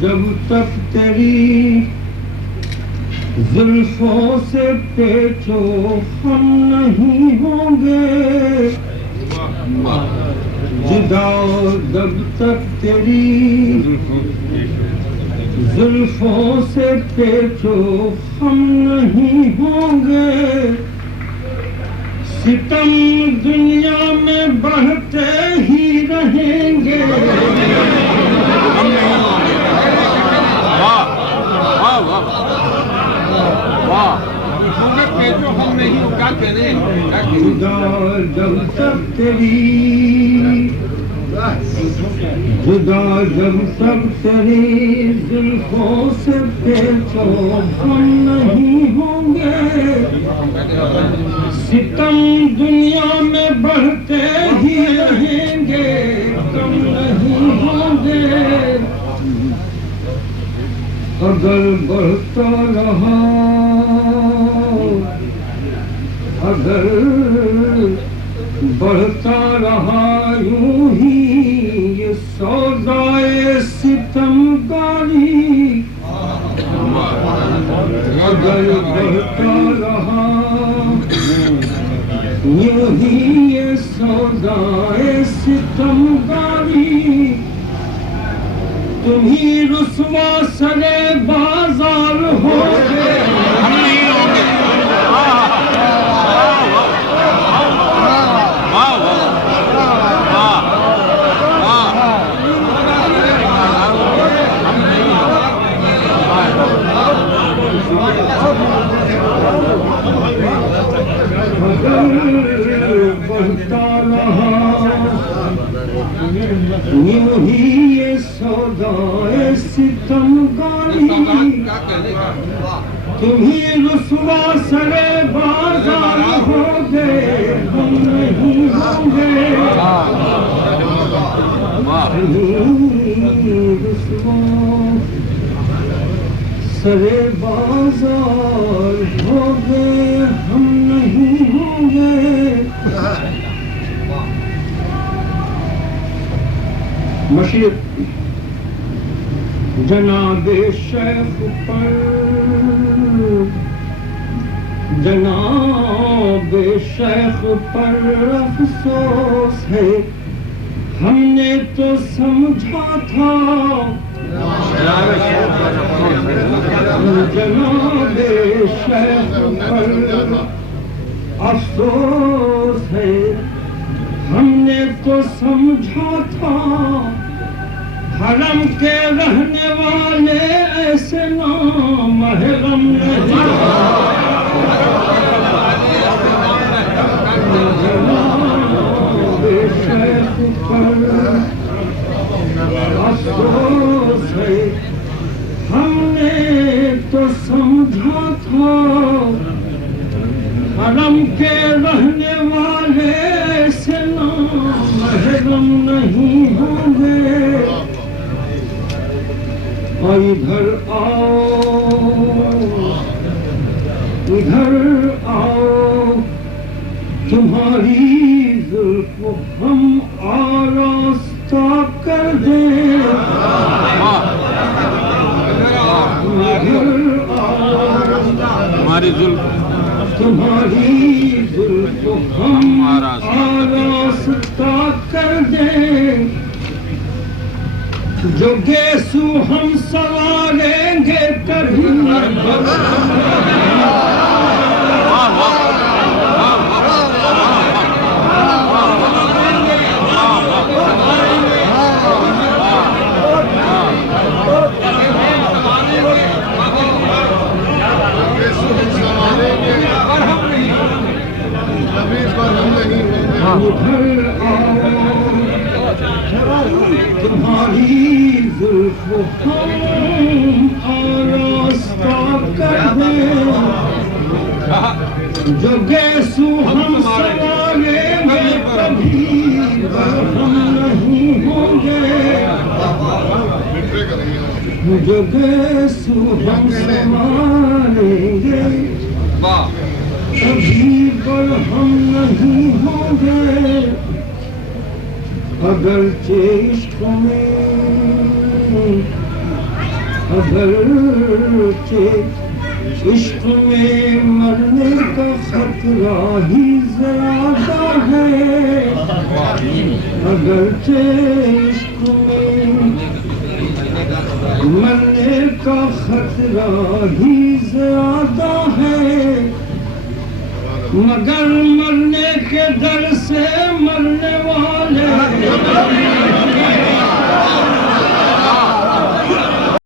जब तक तेरी जुल्फों से पेचो हम नहीं होंगे, जुदा जब तक तेरी जुल्फों से पेचो हम नहीं होंगे, सितम दुनिया में बढ़ते ही रहेंगे। जो हम नहीं हो क्या कहने, जुदा जब तक तेरी जुल्फों से पेचो हम नहीं होंगे, सितम दुनिया में बढ़ते ही रहेंगे, कम नहीं होंगे। अगर बढ़ता रहा, अगर बढ़ता रहा यूं ही ये सौदाए सितमगारी, अगर बढ़ता रहा यूं ही ये सौदाए सितमगारी, तुम्ही रुस्वा सरे बाजार होगे, हम नहीं होंगे। बढ़ता रहा यूं ही ये सौदाए सितमगारी, तुम्ही रुस्वा सरे बाजार होगे, हम नहीं होंगे। रुस्वा सरे बाजार होगे, हम नहीं होंगे। मशीद जनाबे शेख पर, जनाबे शेख पर अफसोस है, हमने तो समझा था, जनाबे शेख पर अफसोस है, हमने तो समझा था, हरम के रहने वाले ऐसे नामहरम नहीं। जनाबे शेख पर अफसोस है, हमने तो समझा था, हरम के रहने वाले ऐसे नामहरम नहीं होंगे। और इधर आओ, तुम्हारी जुल्फ हम आरास्ता कर दें। तुम्हारी जुल्फ हम आरास्ता कर दें, जो गेसु हम सवारेंगे कभी तुम्हारी जुल्फ हम आरास्ता कर दें, जो गेसु हम सवारेंगे कभी हम नहीं होंगे, जो गेसु हम सवारेंगे कभी पर हम नहीं होंगे। अगर इश्क में अगरचे इश्क में मरने का खतरा ही ज्यादा है, अगरचे इश्क में मरने का खतरा ही ज्यादा है, मगर मरने के डर से मरने वाले